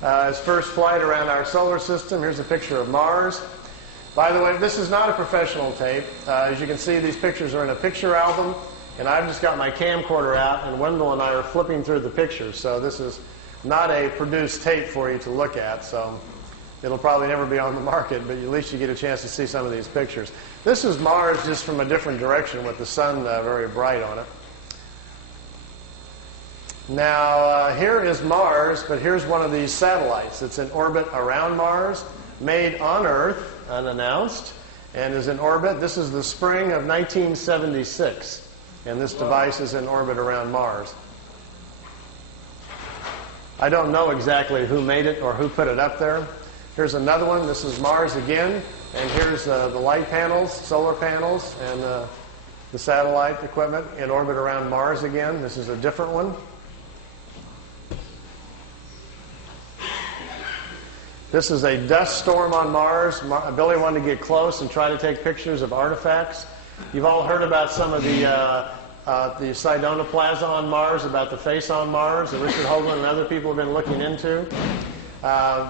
His first flight around our solar system. Here's a picture of Mars. By the way, this is not a professional tape. As you can see, these pictures are in a picture album, and I've just got my camcorder out, and Wendell and I are flipping through the pictures. So this is not a produced tape for you to look at, so it'll probably never be on the market, but at least you get a chance to see some of these pictures. This is Mars just from a different direction with the sun very bright on it. Now, here is Mars, but here's one of these satellites. It's in orbit around Mars, made on Earth, unannounced, and is in orbit. This is the spring of 1976, and this device is in orbit around Mars. I don't know exactly who made it or who put it up there. Here's another one. This is Mars again, and here's the light panels, solar panels, and the satellite equipment in orbit around Mars again. This is a different one. This is a dust storm on Mars. Billy wanted to get close and try to take pictures of artifacts. You've all heard about some of the Sedona Plaza on Mars, about the face on Mars that Richard Hoagland and other people have been looking into.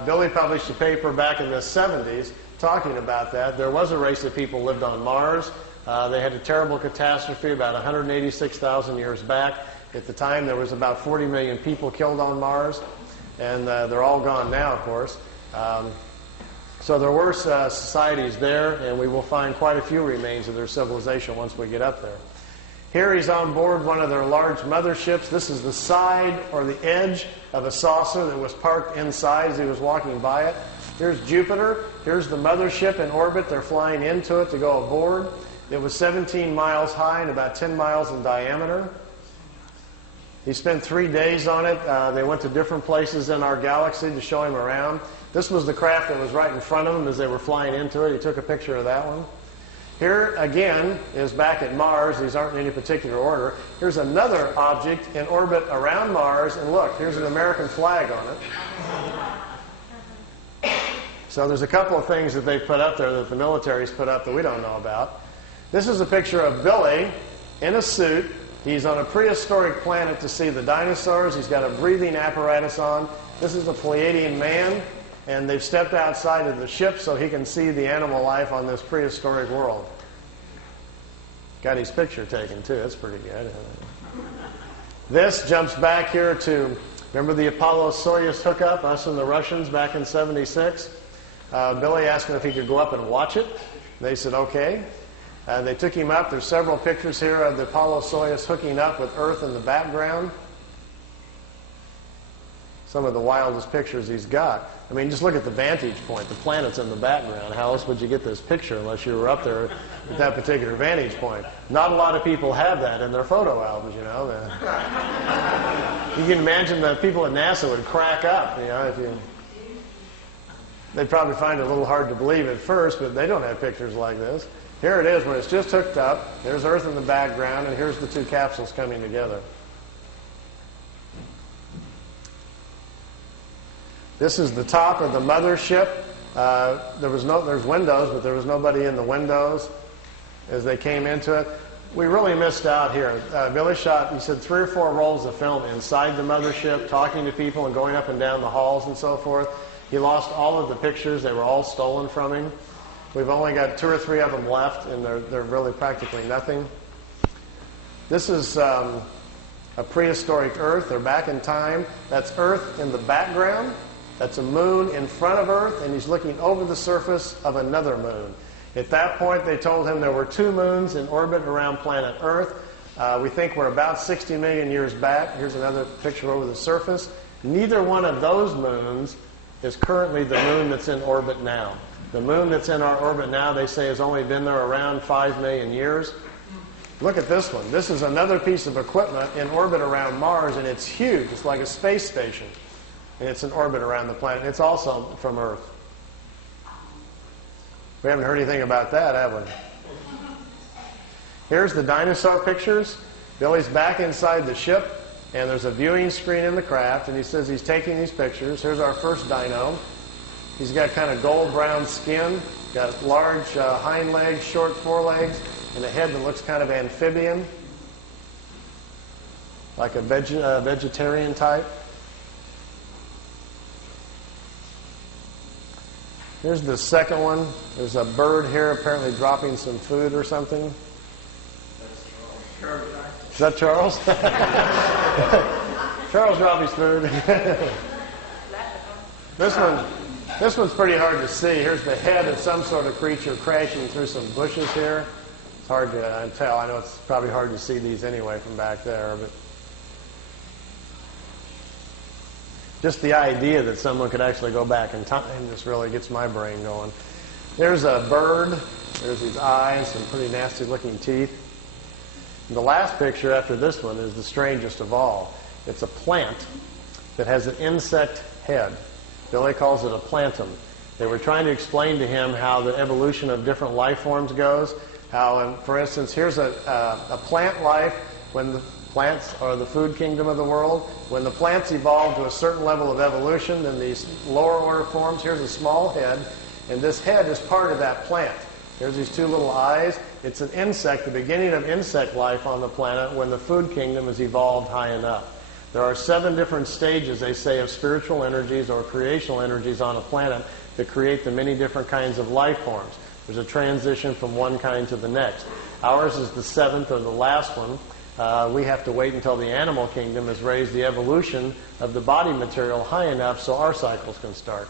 Billy published a paper back in the 70s talking about that. There was a race of people lived on Mars. They had a terrible catastrophe about 186,000 years back. At the time, there was about 40 million people killed on Mars, and they're all gone now, of course. So there were societies there, and we will find quite a few remains of their civilization once we get up there. Here he's on board one of their large motherships. This is the side or the edge of a saucer that was parked inside as he was walking by it. Here's Jupiter. Here's the mothership in orbit. They're flying into it to go aboard. It was 17 miles high and about 10 miles in diameter. He spent 3 days on it. They went to different places in our galaxy to show him around. This was the craft that was right in front of him as they were flying into it. He took a picture of that one. Here, again, is back at Mars. These aren't in any particular order. Here's another object in orbit around Mars, and look, here's an American flag on it. So there's a couple of things that they've put up there that the military's put up that we don't know about. This is a picture of Billy in a suit. He's on a prehistoric planet to see the dinosaurs. He's got a breathing apparatus on. This is a Pleiadian man, and they've stepped outside of the ship so he can see the animal life on this prehistoric world. Got his picture taken, too. That's pretty good. This jumps back here to, remember the Apollo-Soyuz hookup, us and the Russians back in '76? Billy asked him if he could go up and watch it. They said, okay. They took him up. There's several pictures here of the Apollo-Soyuz hooking up with Earth in the background. Some of the wildest pictures he's got. I mean, just look at the vantage point. The planet's in the background. How else would you get this picture unless you were up there at that particular vantage point? Not a lot of people have that in their photo albums, you know. You can imagine that people at NASA would crack up, you know, if you... They'd probably find it a little hard to believe at first, but they don't have pictures like this. Here it is when it's just hooked up. There's Earth in the background, and here's the two capsules coming together. This is the top of the mothership. There's windows, but there was nobody in the windows as they came into it. We really missed out here. Billy shot, he said, 3 or 4 rolls of film inside the mothership, talking to people and going up and down the halls and so forth. He lost all of the pictures. They were all stolen from him. We've only got 2 or 3 of them left, and they're really practically nothing. This is a prehistoric Earth. They're back in time. That's Earth in the background. That's a moon in front of Earth, and he's looking over the surface of another moon. At that point, they told him there were 2 moons in orbit around planet Earth. We think we're about 60 million years back. Here's another picture over the surface. Neither one of those moons is currently the moon that's in orbit now. The moon that's in our orbit now, they say, has only been there around 5 million years. Look at this one. This is another piece of equipment in orbit around Mars, and it's huge. It's like a space station. And it's in orbit around the planet. It's also from Earth. We haven't heard anything about that, have we? Here's the dinosaur pictures. Billy's back inside the ship, and there's a viewing screen in the craft, and he says he's taking these pictures. Here's our first dino. He's got kind of gold-brown skin, got large hind legs, short forelegs, and a head that looks kind of amphibian, like a vegetarian type. Here's the second one. There's a bird here apparently dropping some food or something. Is that Charles? Charles dropped his food. This one's pretty hard to see. Here's the head of some sort of creature crashing through some bushes here. It's hard to tell. I know it's probably hard to see these anyway from back there, but just the idea that someone could actually go back in time just really gets my brain going. There's a bird. There's these eyes, some pretty nasty looking teeth. And the last picture after this one is the strangest of all. It's a plant that has an insect head. Billy calls it a plantum. They were trying to explain to him how the evolution of different life forms goes. How, for instance, here's a plant life when the plants are the food kingdom of the world. When the plants evolve to a certain level of evolution, then these lower order forms, here's a small head, and this head is part of that plant. There's these two little eyes. It's an insect, the beginning of insect life on the planet when the food kingdom has evolved high enough. There are 7 different stages, they say, of spiritual energies or creational energies on a planet that create the many different kinds of life forms. There's a transition from one kind to the next. Ours is the 7th or the last one. We have to wait until the animal kingdom has raised the evolution of the body material high enough so our cycles can start.